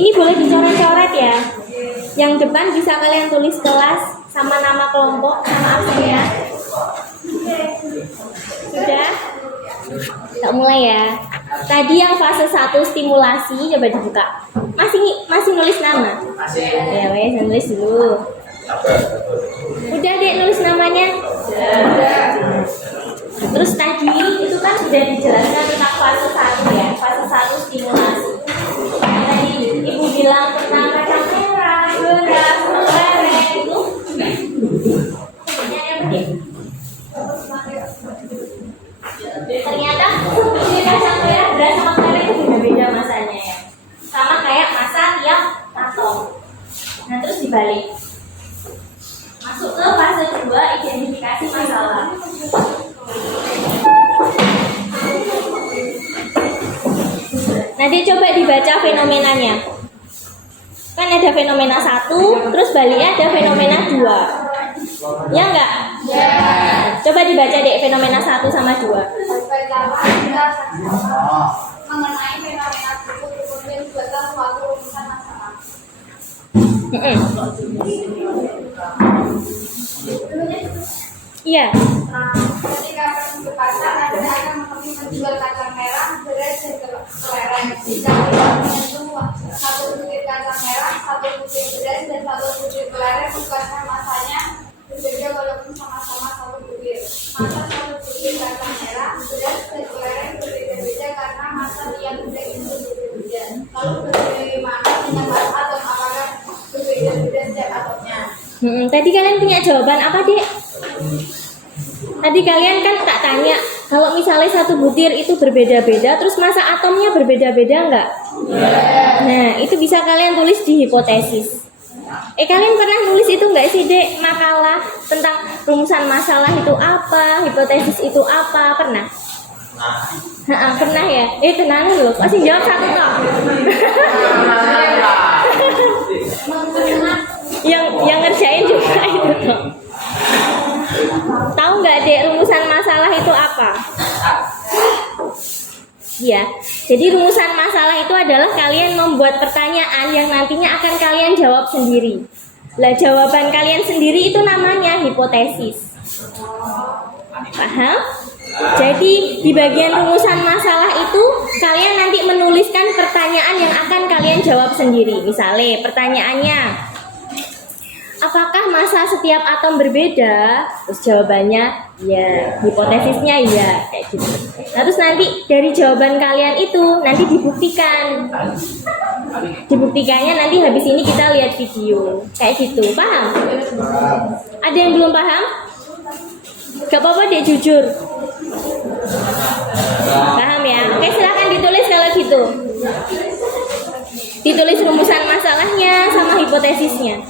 ini boleh dicoret-coret ya. Yang depan bisa kalian tulis kelas sama nama kelompok sama absennya. Sudah? Tak mulai ya. Tadi yang fase 1 stimulasi coba dibuka. Masih nulis nama? Masih. Ya, wes nulis dulu. Udah Dek nulis namanya? Sudah. Terus tadi itu kan sudah dijelaskan tentang fase 1 ya, fase 1 stimulasi. Tadi Ibu bilang tentang kacang merah, beras, lereng itu. Sebenarnya apa Dek? Ternyata kacang merah, beras sama lereng itu beda-beda masanya ya. Sama kayak masa tiap atom. Nah terus dibalik. Masuk ke fase 2 identifikasi masalah. Nanti coba dibaca fenomenanya. Kan ada fenomena 1, terus baliknya ada fenomena 2. Ya enggak? Ya. Coba dibaca Dek fenomena 1 sama 2. Mengenai fenomena tersebut kemudian dibuatkan suatu rumusan masalah. Iya. Ketika pergi ke pasar, Anda akan menjual kacang merah, beras, dan lereng. Jika Anda menyentuh satu butir kacang merah, satu butir beras, dan satu butir lereng, bukannya masanya berbeda walaupun sama-sama satu butir. Masa satu butir kacang merah, beras, dan lereng berbeda-beda karena masa tiap butir itu berbeda. Lalu bagaimana dengan atom? Apakah berbeda-beda setiap atomnya? Tadi kalian punya jawaban apa Dek? Tadi kalian kan tak tanya, kalau misalnya satu butir itu berbeda-beda, terus masa atomnya berbeda-beda enggak? Nah, itu bisa kalian tulis di hipotesis. Kalian pernah nulis itu enggak sih Dek, makalah tentang rumusan masalah itu apa, hipotesis itu apa, pernah? Pernah ya? Tenang loh, masih jawab satu toh. yang ngerjain juga itu toh. Tahu nggak Dek rumusan masalah itu apa? Ya, jadi rumusan masalah itu adalah kalian membuat pertanyaan yang nantinya akan kalian jawab sendiri. Lah jawaban kalian sendiri itu namanya hipotesis. Paham? Jadi di bagian rumusan masalah itu kalian nanti menuliskan pertanyaan yang akan kalian jawab sendiri. Misalnya pertanyaannya, apakah massa setiap atom berbeda? Terus jawabannya ya, hipotesisnya ya, kayak gitu. Nah, terus nanti dari jawaban kalian itu nanti dibuktikan. Dibuktikannya nanti habis ini kita lihat video. Kayak gitu, paham? Ada yang belum paham? Gak apa-apa Dek, jujur. Paham ya? Oke, silakan ditulis kalau gitu. Ditulis rumusan masalahnya sama hipotesisnya.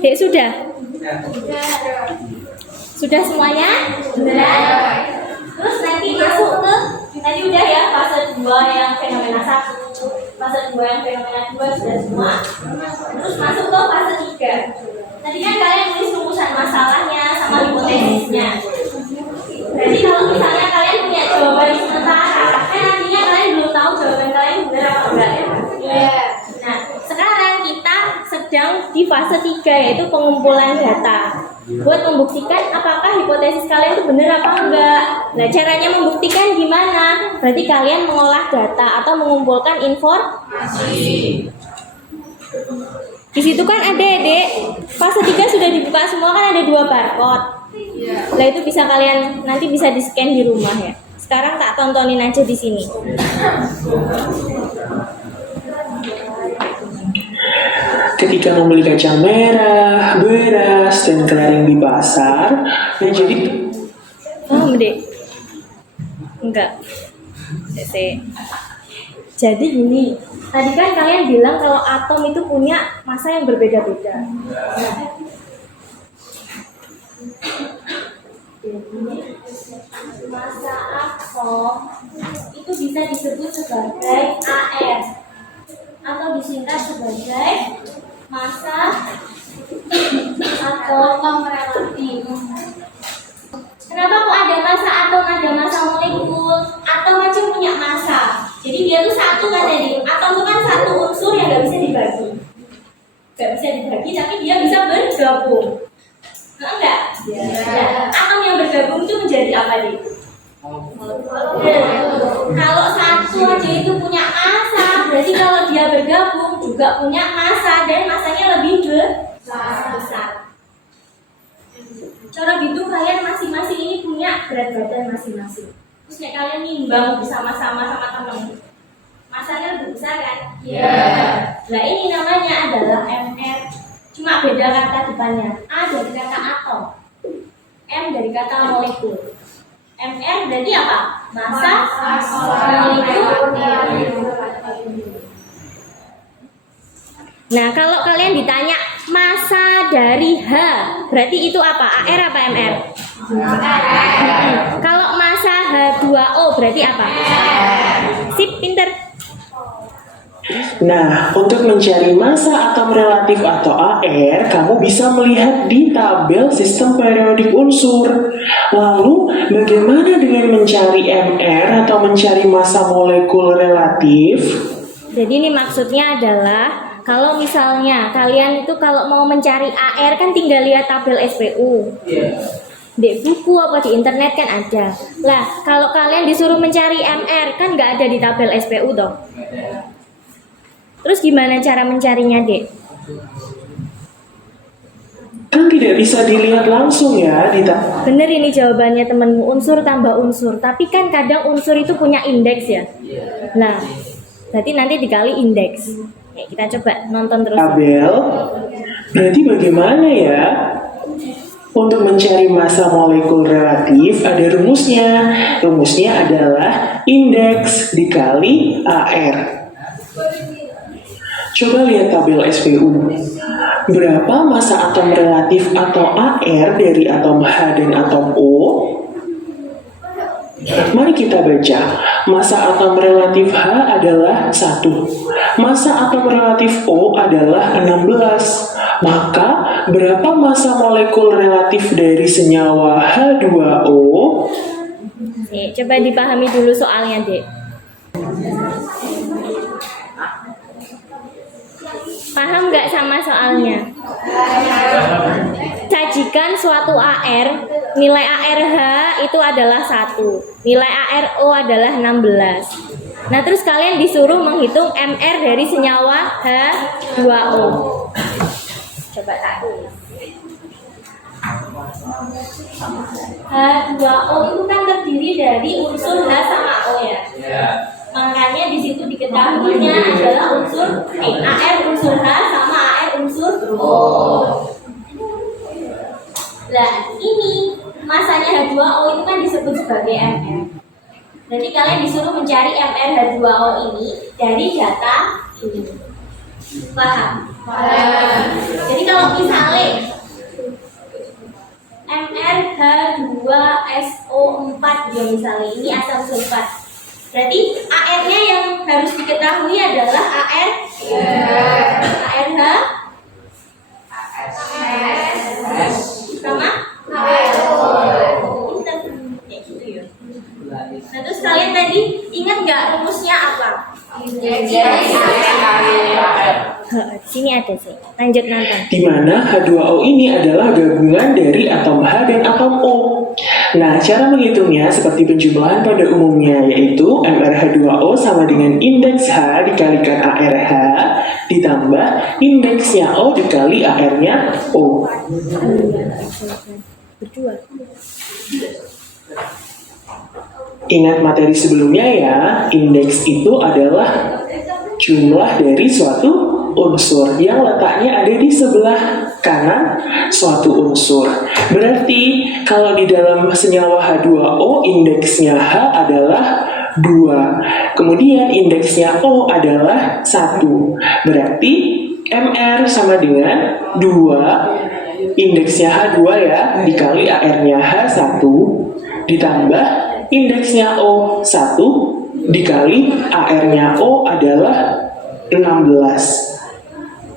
Dek, sudah? Sudah semuanya? Sudah. Terus nanti masuk ke, tadi udah ya fase 2 yang fenomena 1, fase 2 yang fenomena 2 sudah semua. Terus masuk ke fase 3. Tadi kan kalian tulis rumusan masalahnya sama hipotesisnya. Jadi kalau misalnya kalian punya jawaban sementara, kan nantinya kalian belum tahu jawaban kalian benar apa enggak ya? Iya. Nah, sekarang kita sedang di fase 3 yaitu pengumpulan data. buat membuktikan apakah hipotesis kalian itu benar apa enggak. Nah, caranya membuktikan gimana? Berarti kalian mengolah data atau mengumpulkan informasi. Di situ kan ada, Dek, fase 3 sudah dibuka semua, kan ada 2 barcode. Nah, itu bisa kalian nanti bisa di-scan di rumah ya. Sekarang tak tontonin aja di sini. Ketika membeli kacang merah, beras, dan kelaring di pasar, yang jadi Paham, Dek? Enggak. Jadi gini, tadi kan kalian bilang kalau atom itu punya massa yang berbeda-beda. Nah, massa atom itu bisa disebut sebagai AR atau disingkat sebagai massa atom relatif. Kenapa kok ada massa atom, ada massa molekul? Atom aja punya massa. Jadi dia tuh satu kan tadi. Atom itu kan satu unsur yang nggak bisa dibagi. Nggak bisa dibagi, tapi dia bisa bergabung. Enggak? Nah, atom yang bergabung itu menjadi apa nih? Kalau satu aja itu punya massa, berarti kalau dia bergabung juga punya massa dan massanya lebih besar. Cara gitu kalian masing-masing ini punya berat badan masing-masing. Terus nek kalian nimbang bersama-sama sama teman, massanya lebih besar kan? Iya. Nah, ini namanya adalah MR. Cuma beda kata depannya. A dari kata atom, M dari kata molekul. MR berarti apa? Massa molekul. Nah, kalau kalian ditanya massa dari H, berarti itu apa? AR apa MR? Kalau massa H2O berarti apa? Sip, pinter. Nah, untuk mencari massa atom relatif atau AR, kamu bisa melihat di tabel sistem periodik unsur. Lalu, bagaimana dengan mencari MR atau mencari massa molekul relatif? Jadi ini maksudnya adalah kalau misalnya kalian itu kalau mau mencari AR kan tinggal lihat tabel SPU. Di buku apa di internet kan ada. Lah, kalau kalian disuruh mencari MR kan nggak ada di tabel SPU toh. Terus gimana cara mencarinya, Dek? Kan tidak bisa dilihat langsung ya di Bener ini jawabannya temenmu, unsur tambah unsur. Tapi kan kadang unsur itu punya indeks ya. Nah, berarti nanti dikali indeks. Ya, kita coba nonton terus. tabel. Berarti bagaimana ya? Untuk mencari massa molekul relatif ada rumusnya. Rumusnya adalah indeks dikali AR. Coba lihat tabel SPU. Berapa massa atom relatif atau AR dari atom H dan atom O? Mari kita baca. Massa atom relatif H adalah 1. Massa atom relatif O adalah 16. Maka berapa massa molekul relatif dari senyawa H2O? Nih, coba dipahami dulu soalnya, Dek. Paham nggak sama soalnya? Sajikan suatu AR, nilai ARH itu adalah 1, nilai ARO adalah 16. Nah, terus kalian disuruh menghitung MR dari senyawa H2O. Coba tak tulis. H2O itu kan terdiri dari unsur H sama O ya. Makanya di situ diketahuinya adalah unsur AR unsur H sama AR unsur O. Nah, ini masanya H2O itu kan disebut sebagai MR. Jadi kalian disuruh mencari MR H2O ini dari data ini. Paham? Jadi kalau misalnya MR H2SO4 ya misalnya ini asam sulfat. Berarti AR-nya yang harus diketahui adalah ARH. Sama kayak gitu ya. Nah, terus kalian tadi ingat nggak rumusnya apa? Di sini ada sih. Lanjut nonton. Di mana H2O ini adalah gabungan dari atom H dan atom O. Nah, cara menghitungnya seperti penjumlahan pada umumnya, yaitu MrH2O sama dengan indeks H dikalikan ARH ditambah indeksnya O dikali AR-nya O. Berdua. Ingat materi sebelumnya ya, indeks itu adalah jumlah dari suatu unsur yang letaknya ada di sebelah kanan suatu unsur. Berarti kalau di dalam senyawa H2O indeksnya H adalah 2. Kemudian indeksnya O adalah 1. Berarti Mr sama dengan 2 indeksnya H2 ya dikali AR-nya H1 ditambah indeksnya O 1 dikali AR-nya O adalah 16.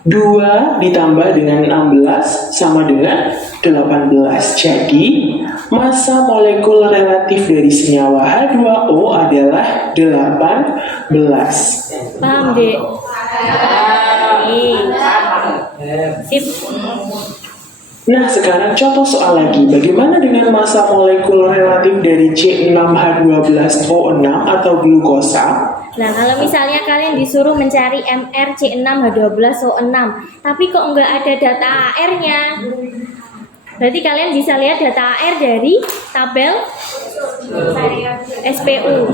2 ditambah dengan 16 sama dengan 18. Jadi, massa molekul relatif dari senyawa H2O adalah 18. Paham, Dek? Sip. Nah, sekarang contoh soal lagi. Bagaimana dengan massa molekul relatif dari C6H12O6 atau glukosa? Nah, kalau misalnya kalian disuruh mencari MrC6H12O6, tapi kok nggak ada data AR-nya, berarti kalian bisa lihat data AR dari tabel SPU.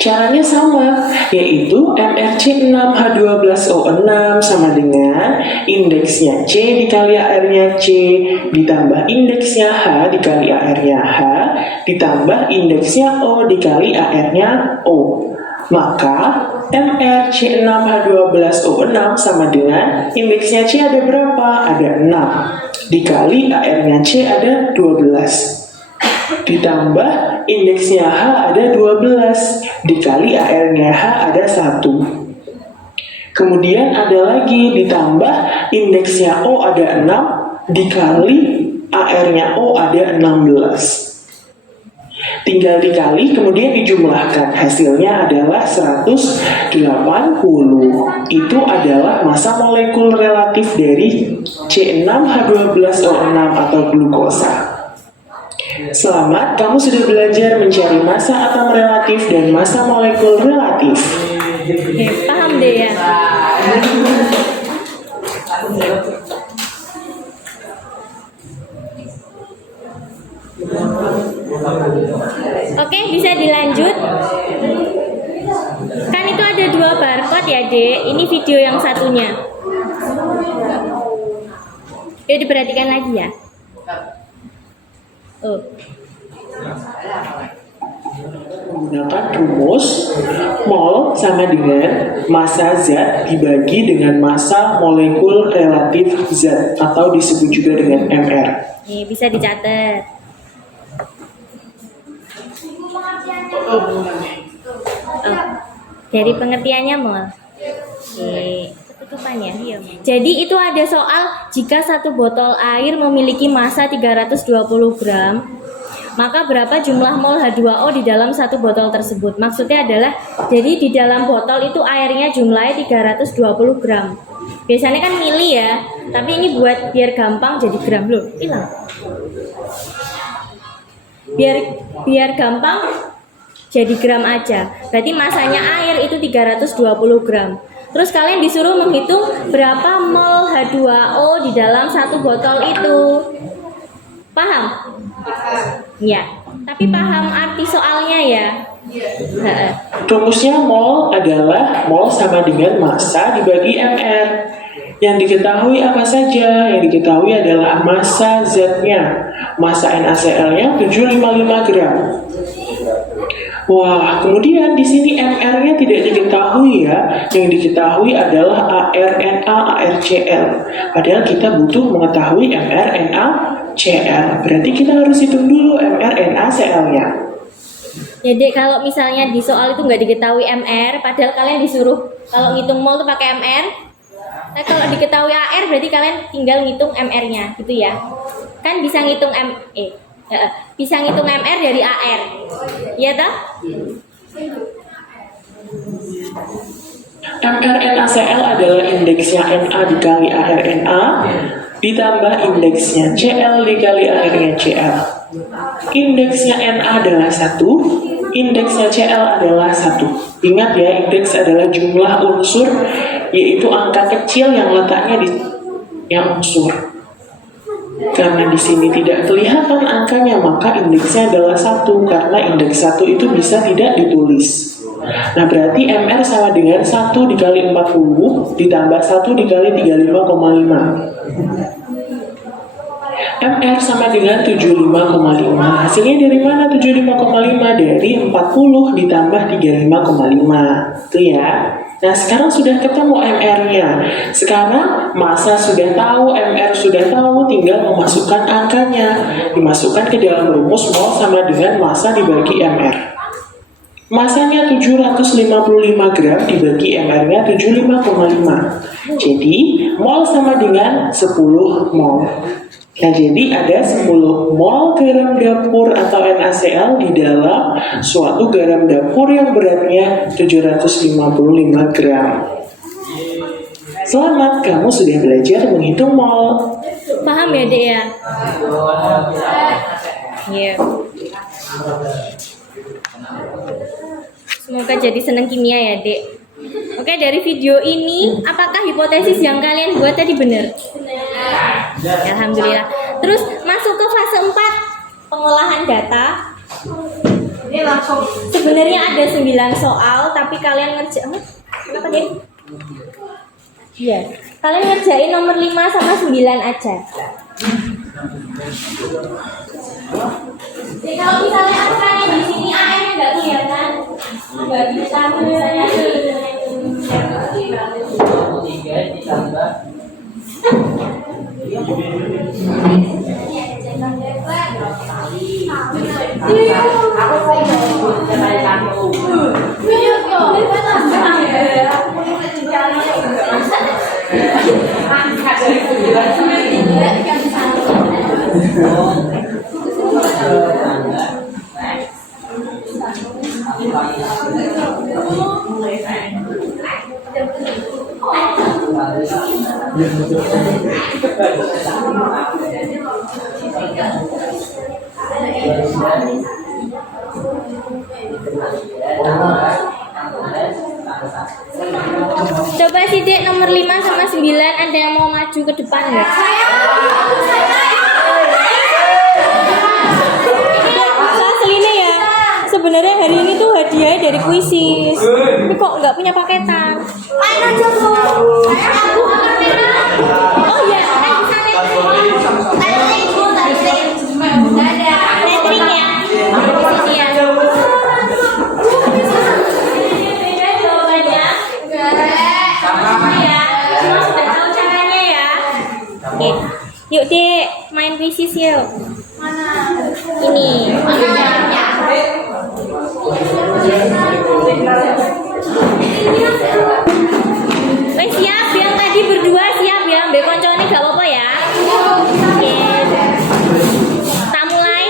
Caranya sama, yaitu MrC6H12O6 sama dengan indeksnya C dikali AR-nya C ditambah indeksnya H dikali AR-nya H ditambah indeksnya O dikali AR-nya O. Maka MrC6H12O6 sama dengan indeksnya C ada berapa? Ada 6 dikali AR-nya C ada 12 ditambah indeksnya H ada 12 dikali AR-nya H ada 1. Kemudian ada lagi ditambah indeksnya O ada 6 dikali AR-nya O ada 16. Tinggal dikali kemudian dijumlahkan, hasilnya adalah 180. Itu adalah massa molekul relatif dari C6H12O6 atau glukosa. Selamat, kamu sudah belajar mencari massa atom relatif dan massa molekul relatif. Paham deh ya? Oke, bisa dilanjut. Kan itu ada 2 barcode ya, Dek. Ini video yang satunya. Yuk diperhatikan lagi ya. Menggunakan rumus mol sama dengan massa zat dibagi dengan massa molekul relatif zat atau disebut juga dengan MR. Nih, bisa dicatat. Dari pengertiannya mol. Tutupannya. Jadi itu ada soal jika satu botol air memiliki massa 320 gram, maka berapa jumlah mol H2O di dalam satu botol tersebut? Maksudnya adalah, jadi di dalam botol itu airnya jumlahnya 320 gram. Biasanya kan mili ya, tapi ini buat biar gampang jadi gram loh. Hilang. Biar gampang jadi gram aja. Berarti masanya air itu 320 gram. Terus kalian disuruh menghitung berapa mol H2O di dalam satu botol itu. Paham? Ya, tapi paham arti soalnya ya? Rumusnya mol adalah mol sama dengan massa dibagi MR. Yang diketahui apa saja? Yang diketahui adalah massa Z-nya. Massa NaCl-nya 755 gram. Wah, kemudian di sini MR-nya tidak diketahui ya. Yang diketahui adalah ARNA, ARCl. Padahal kita butuh mengetahui MrNaCl. Berarti kita harus hitung dulu MrNaCl-nya. Jadi kalau misalnya di soal itu nggak diketahui MR, padahal kalian disuruh kalau ngitung mol tuh pakai MR. Nah, kalau diketahui AR berarti kalian tinggal ngitung MR-nya, gitu ya. Kan bisa ngitung bisa ngitung MR dari AR. Iya toh? MRNaCl adalah indeksnya Na dikali akhir Na ditambah indeksnya Cl dikali akhirnya Cl. Indeksnya Na adalah 1, indeksnya Cl adalah 1. Ingat ya, indeks adalah jumlah unsur, yaitu angka kecil yang letaknya di yang unsur. Karena di sini tidak kelihatan angkanya, maka indeksnya adalah 1, karena indeks 1 itu bisa tidak ditulis. Nah, berarti MR sama dengan 1 dikali 40 ditambah 1 dikali 35,5. MR sama dengan 75,5. Hasilnya dari mana 75,5? Dari 40 ditambah 35,5. Itu ya. Nah, sekarang sudah ketemu MR-nya. Sekarang massa sudah tahu, MR sudah tahu, tinggal memasukkan angkanya. Dimasukkan ke dalam rumus mol sama dengan massa dibagi MR. Massanya 755 gram dibagi MR-nya 75,5. Jadi, mol sama dengan 10 mol. Nah, jadi ada 10 mol garam dapur atau NaCl di dalam suatu garam dapur yang beratnya 755 gram. Selamat, kamu sudah belajar menghitung mol. Paham ya, Dek ya? Iya. Semoga jadi senang kimia ya, Dek. Oke, dari video ini, apakah hipotesis yang kalian buat tadi benar? Alhamdulillah. Terus masuk ke fase 4, pengolahan data. Ini langsung. Sebenarnya ada 9 soal, tapi kalian ngerjain apa, Dek? Iya. Kalian ngerjain nomor 5 sama 9 aja. Jadi kalau misalnya angkanya di sini AM-nya nggak kelihatan, nggak bisa misalnya coba sih, Dek, nomor 5 sama 9 ada yang mau maju ke depan nggak? Saya seline ya. Sebenarnya hari ini tuh hadiah dari kuisis, tapi kok nggak punya paketan. Oh iya, netting ya. Sini ya. Beda jawabannya. Ya, semua sudah tahu caranya ya. Oke, yuk Dek, main kuisis yuk. Ini. Wes siap, yang tadi berdua siap ya, ambil koncone gak apa-apa ya. Oke. Tak mulai.